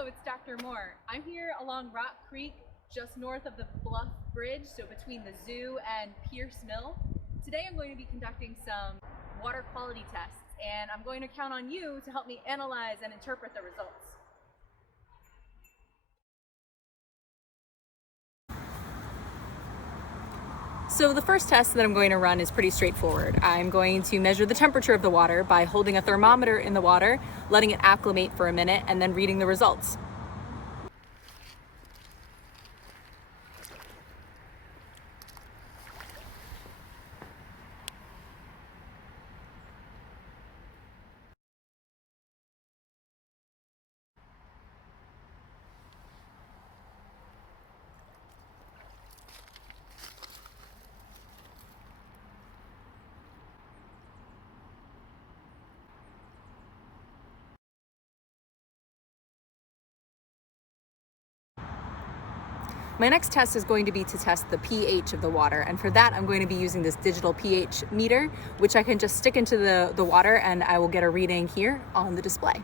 Hello, it's Dr. Moore. I'm here along Rock Creek, just north of the Bluff Bridge, so between the zoo and Pierce Mill. Today I'm going to be conducting some water quality tests, and I'm going to count on you to help me analyze and interpret the results. So the first test that I'm going to run is pretty straightforward. I'm going to measure the temperature of the water by holding a thermometer in the water, letting it acclimate for a minute, and then reading the results. My next test is going to be to test the pH of the water, and for that I'm going to be using this digital pH meter, which I can just stick into the water and I will get a reading here on the display.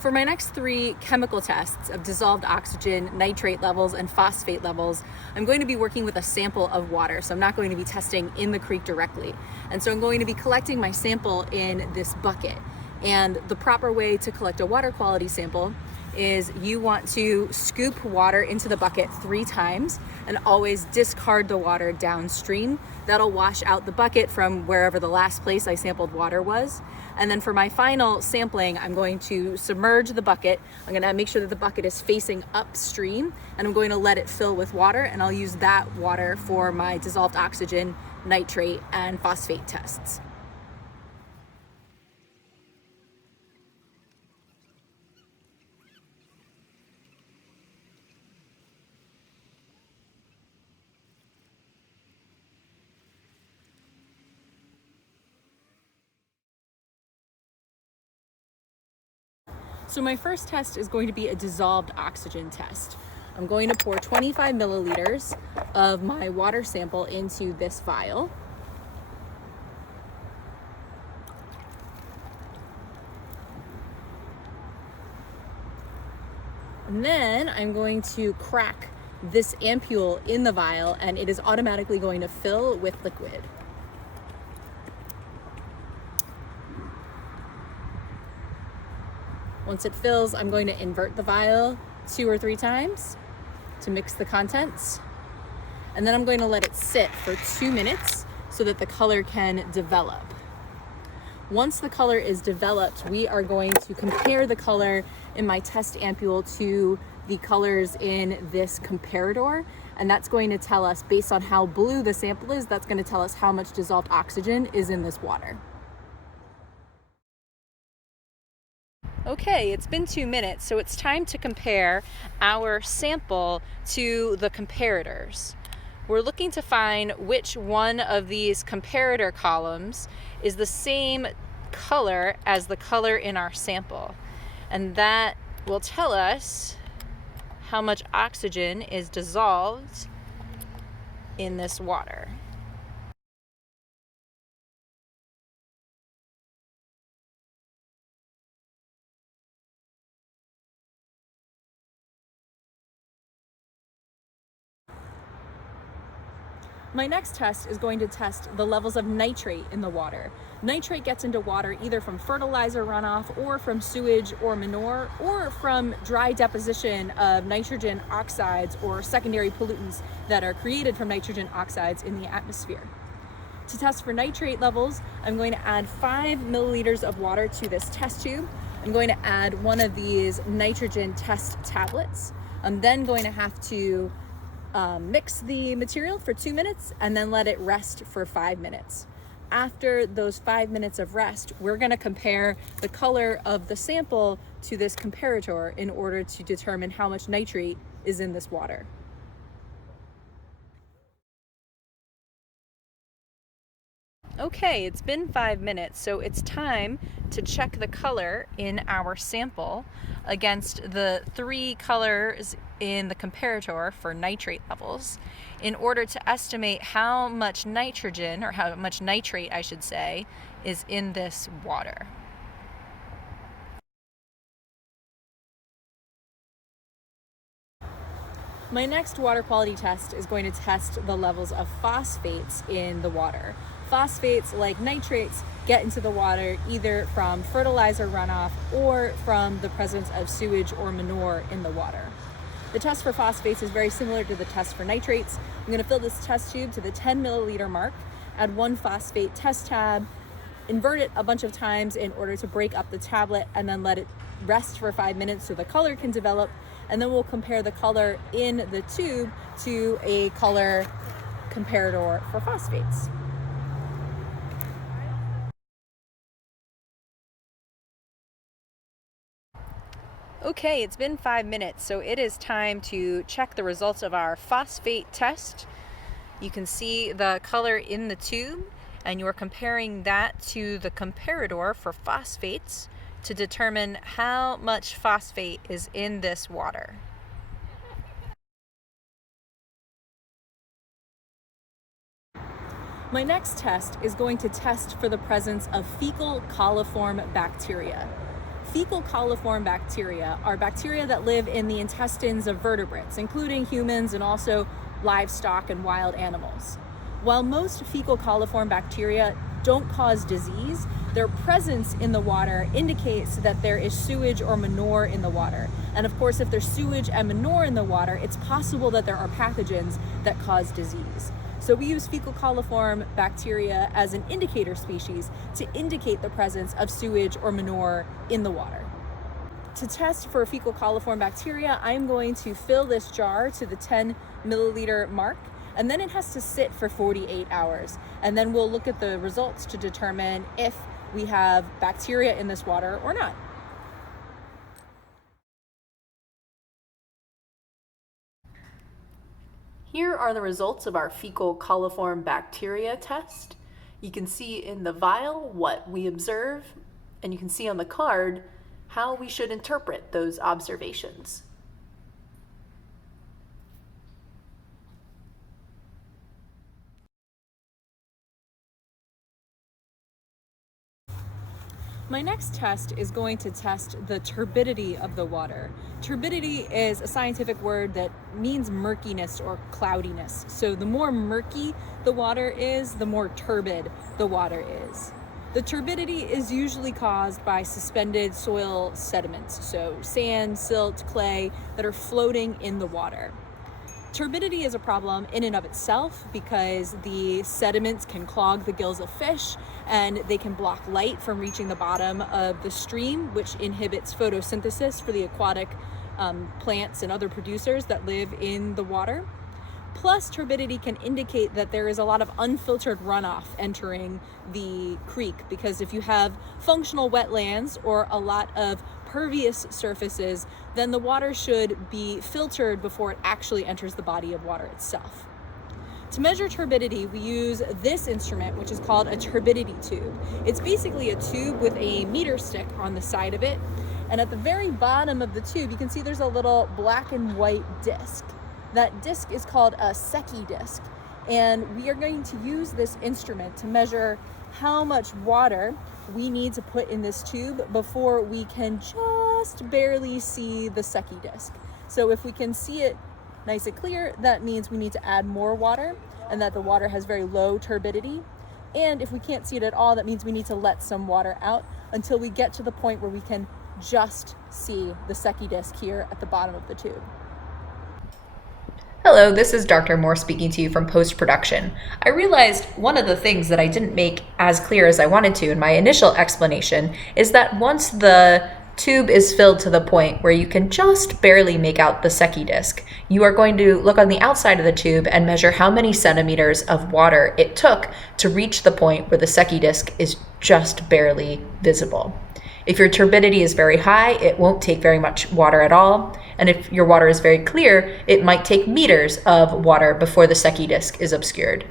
For my next three chemical tests of dissolved oxygen, nitrate levels, and phosphate levels, I'm going to be working with a sample of water, so I'm not going to be testing in the creek directly. And so I'm going to be collecting my sample in this bucket. And the proper way to collect a water quality sample is you want to scoop water into the bucket 3 times and always discard the water downstream. That'll wash out the bucket from wherever the last place I sampled water was. And then for my final sampling, I'm going to submerge the bucket. I'm going to make sure that the bucket is facing upstream, and I'm going to let it fill with water, and I'll use that water for my dissolved oxygen, nitrate, and phosphate tests. So my first test is going to be a dissolved oxygen test. I'm going to pour 25 milliliters of my water sample into this vial. And then I'm going to crack this ampule in the vial, and it is automatically going to fill with liquid. Once it fills, I'm going to invert the vial 2 or 3 times to mix the contents. And then I'm going to let it sit for 2 minutes so that the color can develop. Once the color is developed, we are going to compare the color in my test ampule to the colors in this comparator. And that's going to tell us, based on how blue the sample is, that's going to tell us how much dissolved oxygen is in this water. Okay, it's been 2 minutes, so it's time to compare our sample to the comparators. We're looking to find which one of these comparator columns is the same color as the color in our sample. And that will tell us how much oxygen is dissolved in this water. My next test is going to test the levels of nitrate in the water. Nitrate gets into water either from fertilizer runoff or from sewage or manure, or from dry deposition of nitrogen oxides or secondary pollutants that are created from nitrogen oxides in the atmosphere. To test for nitrate levels, I'm going to add 5 milliliters of water to this test tube. I'm going to add one of these nitrogen test tablets. I'm then going to have to mix the material for 2 minutes and then let it rest for 5 minutes. After those 5 minutes of rest, we're going to compare the color of the sample to this comparator in order to determine how much nitrate is in this water. Okay, it's been 5 minutes, so it's time to check the color in our sample against the 3 colors in the comparator for nitrate levels in order to estimate how much nitrogen, or how much nitrate I should say, is in this water. My next water quality test is going to test the levels of phosphates in the water. Phosphates, like nitrates, get into the water either from fertilizer runoff or from the presence of sewage or manure in the water. The test for phosphates is very similar to the test for nitrates. I'm going to fill this test tube to the 10 milliliter mark, add 1 phosphate test tab, invert it a bunch of times in order to break up the tablet, and then let it rest for 5 minutes so the color can develop. And then we'll compare the color in the tube to a color comparator for phosphates. Okay, it's been 5 minutes, so it is time to check the results of our phosphate test. You can see the color in the tube, and you're comparing that to the comparator for phosphates to determine how much phosphate is in this water. My next test is going to test for the presence of fecal coliform bacteria. Fecal coliform bacteria are bacteria that live in the intestines of vertebrates, including humans and also livestock and wild animals. While most fecal coliform bacteria don't cause disease, their presence in the water indicates that there is sewage or manure in the water. And of course, if there's sewage and manure in the water, it's possible that there are pathogens that cause disease. So we use fecal coliform bacteria as an indicator species to indicate the presence of sewage or manure in the water. To test for fecal coliform bacteria, I'm going to fill this jar to the 10 milliliter mark, and then it has to sit for 48 hours. And then we'll look at the results to determine if we have bacteria in this water or not. Here are the results of our fecal coliform bacteria test. You can see in the vial what we observe, and you can see on the card how we should interpret those observations. My next test is going to test the turbidity of the water. Turbidity is a scientific word that means murkiness or cloudiness. So the more murky the water is, the more turbid the water is. The turbidity is usually caused by suspended soil sediments, so sand, silt, clay, that are floating in the water. Turbidity is a problem in and of itself because the sediments can clog the gills of fish and they can block light from reaching the bottom of the stream, which inhibits photosynthesis for the aquatic plants and other producers that live in the water. Plus, turbidity can indicate that there is a lot of unfiltered runoff entering the creek, because if you have functional wetlands or a lot of pervious surfaces, then the water should be filtered before it actually enters the body of water itself. To measure turbidity, we use this instrument, which is called a turbidity tube. It's basically a tube with a meter stick on the side of it, and at the very bottom of the tube, you can see there's a little black and white disc. That disc is called a Secchi disc, and we are going to use this instrument to measure how much water we need to put in this tube before we can just barely see the Secchi disc. So if we can see it nice and clear, that means we need to add more water and that the water has very low turbidity. And if we can't see it at all, that means we need to let some water out until we get to the point where we can just see the Secchi disc here at the bottom of the tube. Hello, this is Dr. Moore speaking to you from post-production. I realized one of the things that I didn't make as clear as I wanted to in my initial explanation is that once the tube is filled to the point where you can just barely make out the Secchi disc, you are going to look on the outside of the tube and measure how many centimeters of water it took to reach the point where the Secchi disc is just barely visible. If your turbidity is very high, it won't take very much water at all. And if your water is very clear, it might take meters of water before the Secchi disk is obscured.